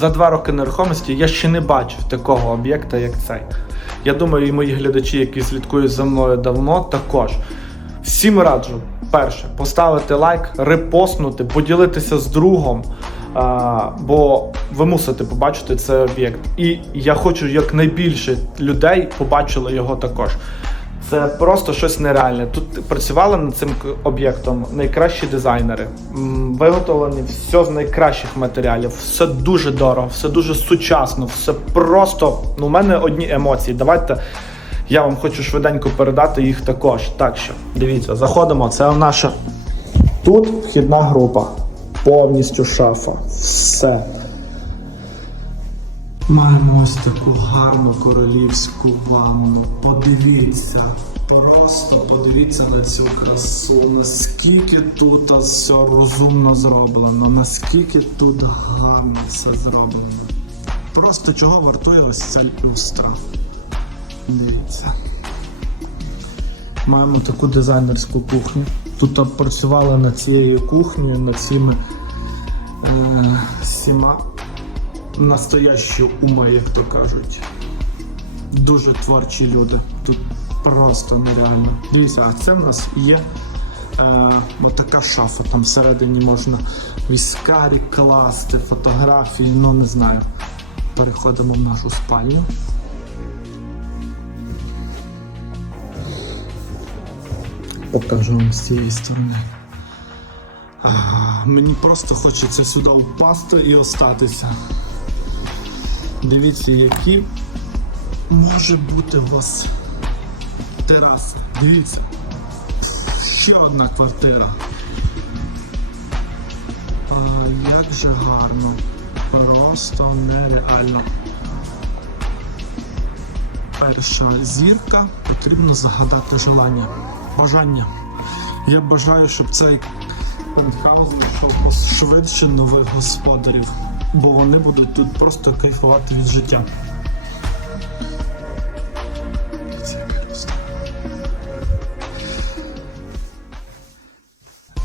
За два роки нерухомості я ще не бачив такого об'єкта, як цей. Я думаю, і мої глядачі, які слідкують за мною давно, також. Всім раджу, перше, поставити лайк, репостнути, поділитися з другом. А, бо ви мусите побачити цей об'єкт. І я хочу, якнайбільше людей побачили його також. Це просто щось нереальне. Тут працювали над цим об'єктом найкращі дизайнери. Виготовлені все з найкращих матеріалів, все дуже дорого, все дуже сучасно, все просто. Ну, у мене одні емоції. Давайте я вам хочу швиденько передати їх також. Так що, дивіться, заходимо. Це наша тут вхідна група. Повністю шафа. Все. Маємо ось таку гарну королівську ванну. Подивіться, просто подивіться на цю красу. Наскільки тут все розумно зроблено, наскільки тут гарно все зроблено. Просто чого вартує ось ця люстра. Дивіться. Маємо таку дизайнерську кухню. Тут працювали над цією кухнею, над цими е, всіма настоящі уми, як то кажуть. Дуже творчі люди. Тут просто нереально. Дивіться, а це в нас є е, отака шафа. Там всередині можна віскарі класти, фотографії, ну не знаю. Переходимо в нашу спальню. Покажу вам з цієї сторони. А, мені просто хочеться сюди впасти і остатися. Дивіться, які може бути у вас тераси. Дивіться. Ще одна квартира. А, як же гарно. Просто нереально. Перша зірка потрібно загадати желання. Бажання. Я бажаю, щоб цей пентхаус знайшов швидше нових господарів, бо вони будуть тут просто кайфувати від життя.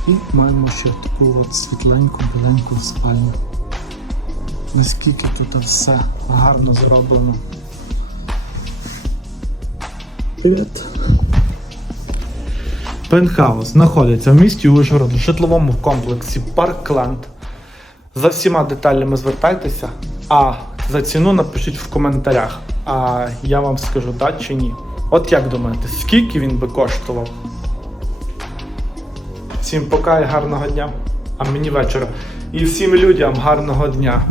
І маємо ще таку от світленьку, біленьку спальню. Наскільки тут все гарно зроблено. Привіт. Пентхаус знаходиться в місті Ужгород в житловому комплексі Паркленд. За всіма деталями звертайтеся, а за ціну напишіть в коментарях. А я вам скажу так чи ні. От як думаєте, скільки він би коштував? Всім пока і гарного дня, а мені вечора. І всім людям гарного дня.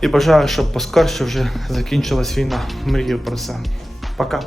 І бажаю, щоб поскорше вже закінчилась війна. Мрію про це. Пока.